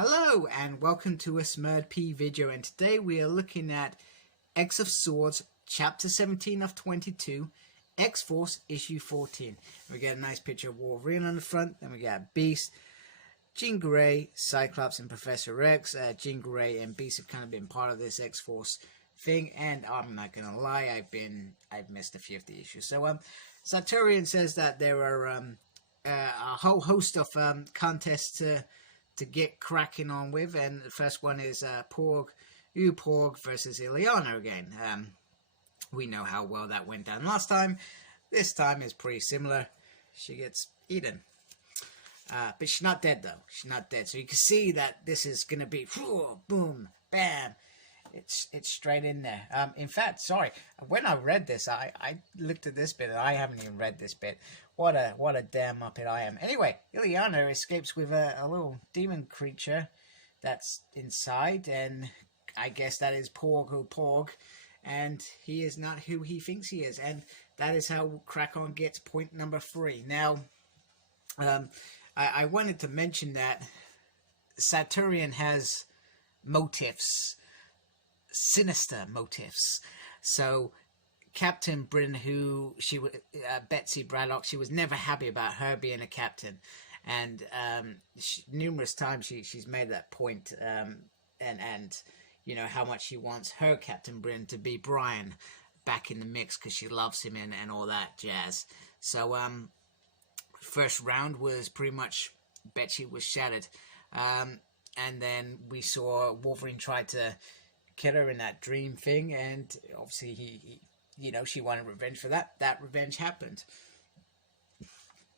Hello and welcome to a Smurd P video, and today we are looking at X of Swords chapter 17 of 22, X-Force issue 14. We get a nice picture of Wolverine on the front, then we got Beast, Jean Grey, Cyclops and Professor X. Jean Grey and Beast have kind of been part of this X-Force thing, and I'm not gonna lie, I've missed a few of the issues. So Saturnian says that there are a whole host of contests to get cracking on with, and the first one is Porg versus Illyana again. We know how well that went down last time. This time is pretty similar. She gets eaten. But she's not dead though. She's not dead. So you can see that this is going to be boom, bam. It's straight in there. In fact, sorry, when I read this, I looked at this bit and I haven't even read this bit. What a damn muppet I am. Anyway, Illyana escapes with a little demon creature that's inside, and I guess that is Porg, and he is not who he thinks he is, and that is how Krakon gets point number 3. Now, I wanted to mention that Saturnian has motives. Sinister motives. So Captain Britain, who she Betsy Braddock, she was never happy about her being a captain, and numerous times she's made that point, and you know how much she wants her Captain Britain to be Brian back in the mix because she loves him and all that jazz. So first round was pretty much Betsy was shattered, and then we saw Wolverine try to kill her in that dream thing, and obviously he you know, she wanted revenge for that. That revenge happened.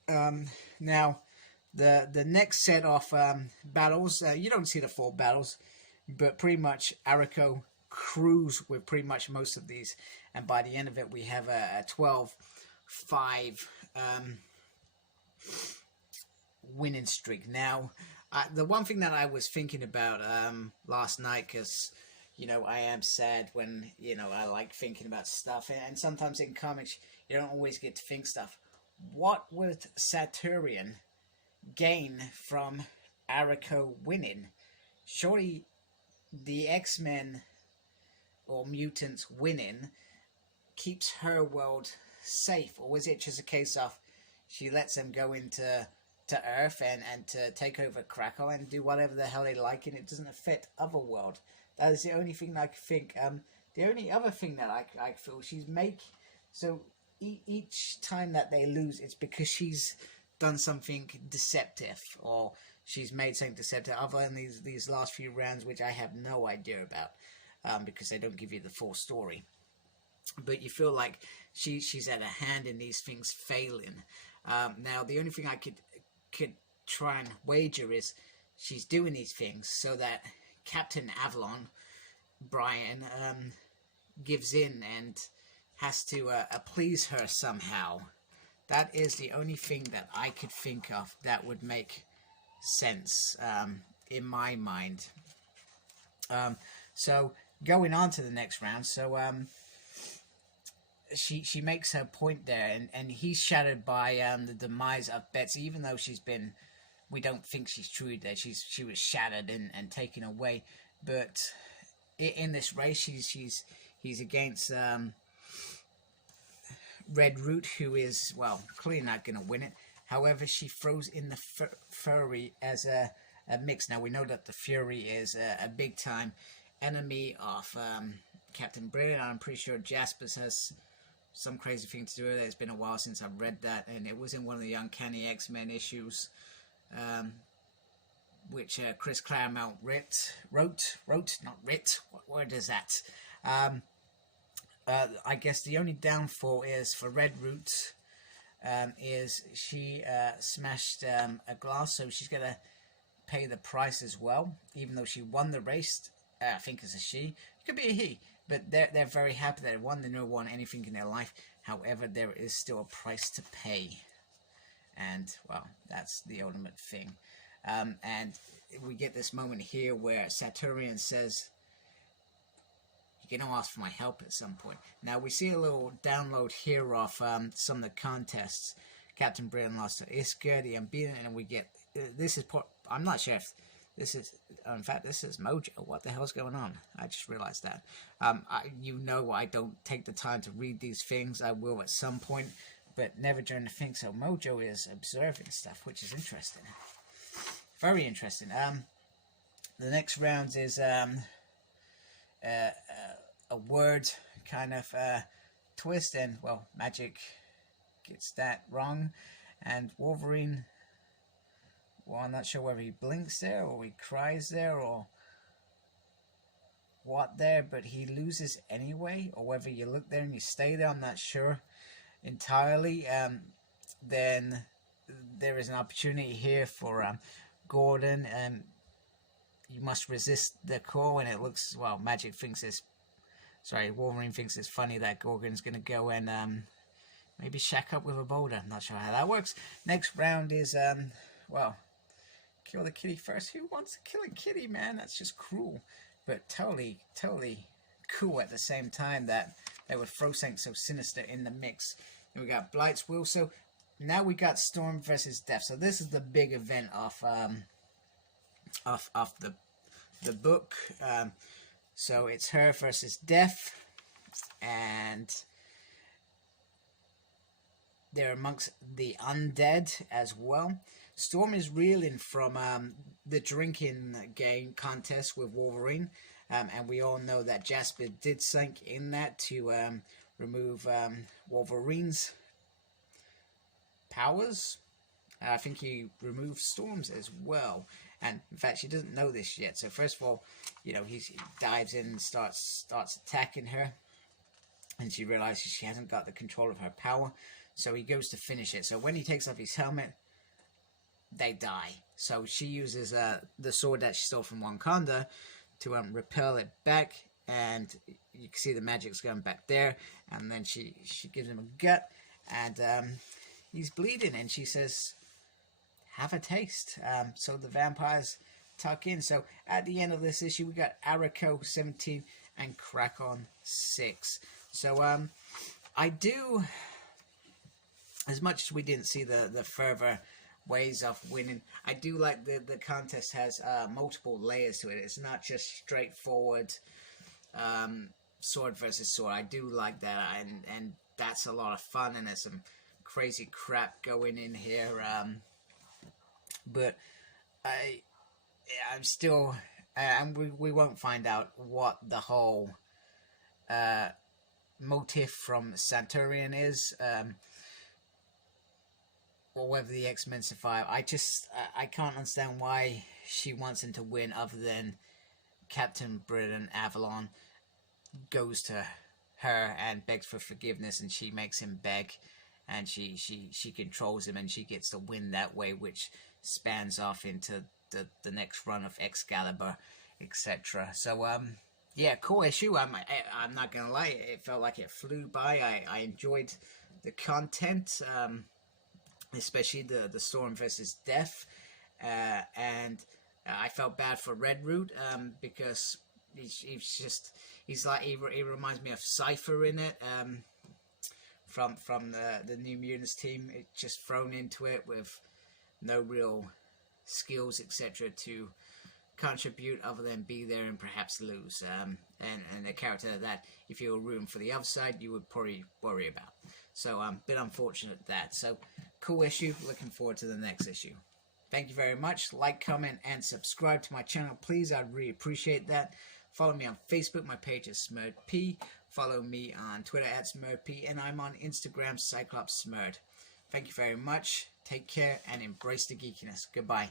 Now the next set of battles, you don't see the full battles, but pretty much Arakko cruise with pretty much most of these, and by the end of it we have a 12-5 winning streak. Now the one thing that I was thinking about last night, because you know, I am sad when, you know, I like thinking about stuff, and sometimes in comics you don't always get to think stuff. What would Saturnian gain from Arakko winning? Surely the X-Men or mutants winning keeps her world safe, or is it just a case of she lets them go into Earth and to take over Krakow and do whatever the hell they like, and it doesn't affect Otherworld? That is the only thing that I could think. The only other thing that I feel she's so each time that they lose, it's because she's done something deceptive, or she's made something deceptive, other than these last few rounds, which I have no idea about, because they don't give you the full story. But you feel like she's had a hand in these things failing. Now the only thing I could try and wager is she's doing these things so that Captain Avalon, Brian, gives in and has to please her somehow. That is the only thing that I could think of that would make sense in my mind. So going on to the next round, so she makes her point there, and he's shattered by the demise of Betsy, even though we don't think she's truly dead. She was shattered and taken away. But in this race, he's against Red Root, who is, well, clearly not going to win it. However, she throws in the Fury as a mix. Now we know that the Fury is a big time enemy of Captain Britain. I'm pretty sure Jaspers has some crazy thing to do with it. It's been a while since I've read that, and it was in one of the Uncanny X-Men issues, which Chris Claremont wrote, not writ. What word is that? I guess the only downfall is for Red Root, is she smashed a glass, so she's gonna pay the price as well, even though she won the race. I think it's a she. It could be a he, but they're very happy that they won. They never won anything in their life. However, there is still a price to pay, and well, that's the ultimate thing. And we get this moment here where Saturnian says, "You're gonna ask for my help at some point." Now we see a little download here of some of the contests. Captain Britain lost to Isker, the Unbeaten, and we get this is I'm not sure if This is, in fact, this is Mojo. What the hell's going on? I just realized that. You know, I don't take the time to read these things. I will at some point, but never during the thing. So Mojo is observing stuff, which is interesting. Very interesting. The next round is a word kind of twist, and well, Magic gets that wrong, and Wolverine, well, I'm not sure whether he blinks there or he cries there or what there, but he loses anyway, or whether you look there and you stay there, I'm not sure entirely. Then there is an opportunity here for Gordon, and you must resist the call, and it looks, well, Magic thinks it's, sorry, Wolverine thinks it's funny that Gordon's going to go and maybe shack up with a boulder. I'm not sure how that works. Next round is, well, kill the kitty first. Who wants to kill a kitty, man? That's just cruel. But totally cool at the same time that they would throw something so sinister in the mix. And we got Blight's Will. So now we got Storm versus Death. So this is the big event of the book. So it's her versus Death, and they're amongst the undead as well. Storm is reeling from the drinking game contest with Wolverine, and we all know that Jasper did sink in that to remove Wolverine's powers. I think he removed Storm's as well, and in fact she doesn't know this yet. So first of all, you know, he dives in and starts attacking her, and she realizes she hasn't got the control of her power, so he goes to finish it. So when he takes off his helmet, they die. So she uses the sword that she stole from Wakanda to repel it back, and you can see the magic's going back there, and then she gives him a gut, and he's bleeding, and she says, have a taste. So the vampires tuck in. So at the end of this issue, we got Arakko 17 and Krakon 6. So I do, as much as we didn't see the further ways of winning, I do like the contest has multiple layers to it. It's not just straightforward sword versus sword. I do like that, and that's a lot of fun, and there's some crazy crap going in here. But I'm still, and we won't find out what the whole motive from Centurion is, or whether the X-Men survive. I can't understand why she wants him to win, other than Captain Britain Avalon goes to her and begs for forgiveness, and she makes him beg, and she controls him, and she gets to win that way, which spans off into the next run of Excalibur, etc. So yeah, cool issue. I'm not gonna lie, it felt like it flew by. I enjoyed the content, especially the Storm versus Death, and I felt bad for Red Root, because he reminds me of Cypher in it, from the New Mutants team. It just thrown into it with no real skills, etc., to contribute other than be there and perhaps lose, and a character that if you were rooting for the other side you would probably worry about. So a bit unfortunate that. So cool issue, looking forward to the next issue. Thank you very much. Like, comment, and subscribe to my channel, please. I'd really appreciate that. Follow me on Facebook, my page is SmurredP. Follow me on Twitter at SmurredP, and I'm on Instagram, Cyclops Smurred. Thank you very much. Take care and embrace the geekiness. Goodbye.